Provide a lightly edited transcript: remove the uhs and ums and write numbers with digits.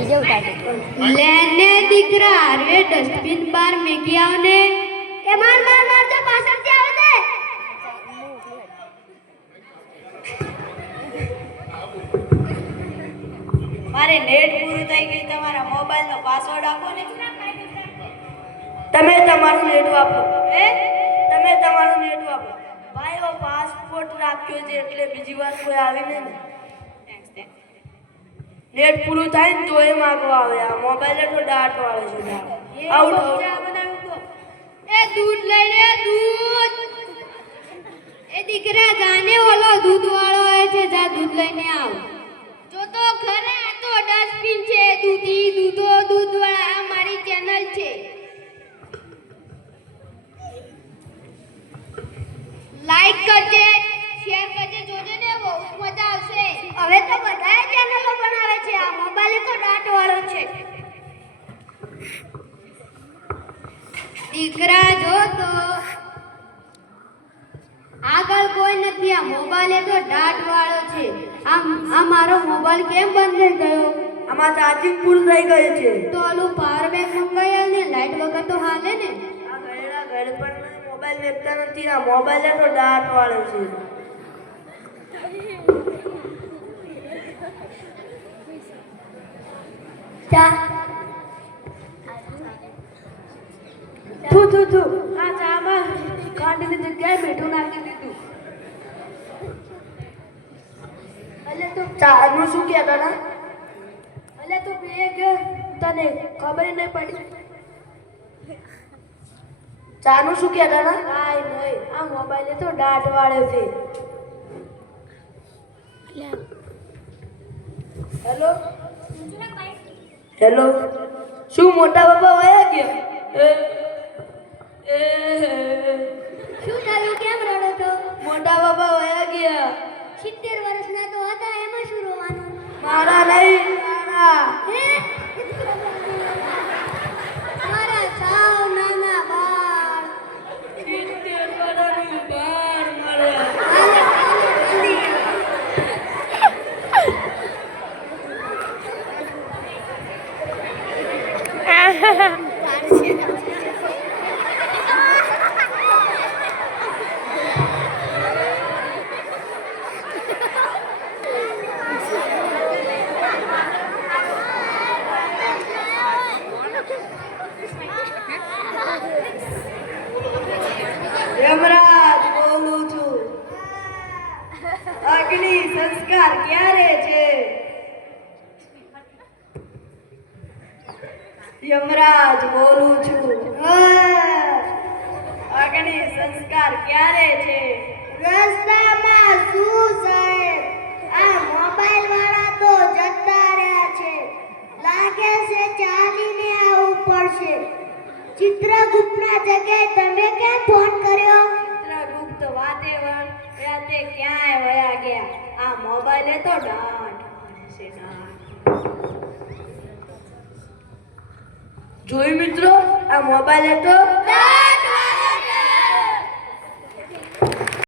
DJ ઉતારજો લેને દીકરા રે ડસ્ટબિન બાર મેકી આવને એ માર માર માર તો પાછળથી આવે તે મારે નેટ પૂરું થઈ ગઈ તમારા મોબાઈલનો પાસવર્ડ આપો ને તમે તમારું નેટ વાપરો તમે તમારું નેટ વાપરો ભાઈ ઓ પાસપોર્ટ રાખ્યો છે એટલે બીજી વાર કોઈ આવે નહીં ને નેટ પૂરું થાય ને તો એ માંગવા આવે આ મોબાઈલ તો ડાટ વાળો છે આઉટ એ દૂધ લઈને દૂધ એ દીકરા જાને ઓલો દૂધ વાળો આવે છે જા દૂધ લઈને આવ જો તો ખરે આ તો ડસ્ટબિન છે દૂધી દૂધો દૂધ વાળા આ મારી ચેનલ છે લાઈક કરજે શેર કરજે જોજે ને બહુ મજા આવશે હવે તો બધાય ચેનલો બનાવે છે આ મોબાઈલ તો ડાટ વાળો છે દીકરા જો તો આગળ કોઈ નથી આ મોબાઈલ તો ડાટ વાળો છે આ મારો મોબાઈલ કેમ બંધ થઈ ગયો આમાં ચાર્જિંગ ફૂલ થઈ ગઈ છે તો ઓલું પાવર બેંક મંગાવ્યા ને લાઈટ વગર તો હાલે ને આ ગયેલા ઘર પર મોબાઈલ વેચતા નથી આ મોબાઈલ તો ડાટ વાળો છે થુ આ ચામાં કાંડીની જગ્યાએ મીઠું નાખી દીધું એટલે તો ચાનું શું કહેતા ના એટલે તો બે તને ખબર નહીં પડી ચાનું શું કહેતા ના કાઈ નહીં આ મોબાઈલ તો ડાટ વાળો છે હેલો હેલો શું મોટા બાબા વયા ગયા શું થયું કેમ રડો તો મોટા બાબા વયા ગયા 70 વર્ષના તો હતા એમાં શું રોવાનું મારા નહીં મારા હે મારા સાવ નાના બાળ 70 વર્ષનું બાર મળે યમરાજ બોલું છું અગ્નિ સંસ્કાર ક્યારે છે યમરાજ બોલું છું અગ્નિ સંસ્કાર ક્યારે છે રસ્તામાં શું સાહેબ આ મોબાઈલ વાળા તો જતા રહ્યા છે લાગે છે ચાલીને આવવું પડશે ચિત્રગુપ્તના જગ્યાએ તમે કેમ ફોન કર્યો ચિત્રગુપ્ત વાતેવણ તે ક્યાંય વયા ગયા આ મોબાઈલે તો ડાટ છે ડાટ જોયું મિત્રો આ મોબાઈલ તો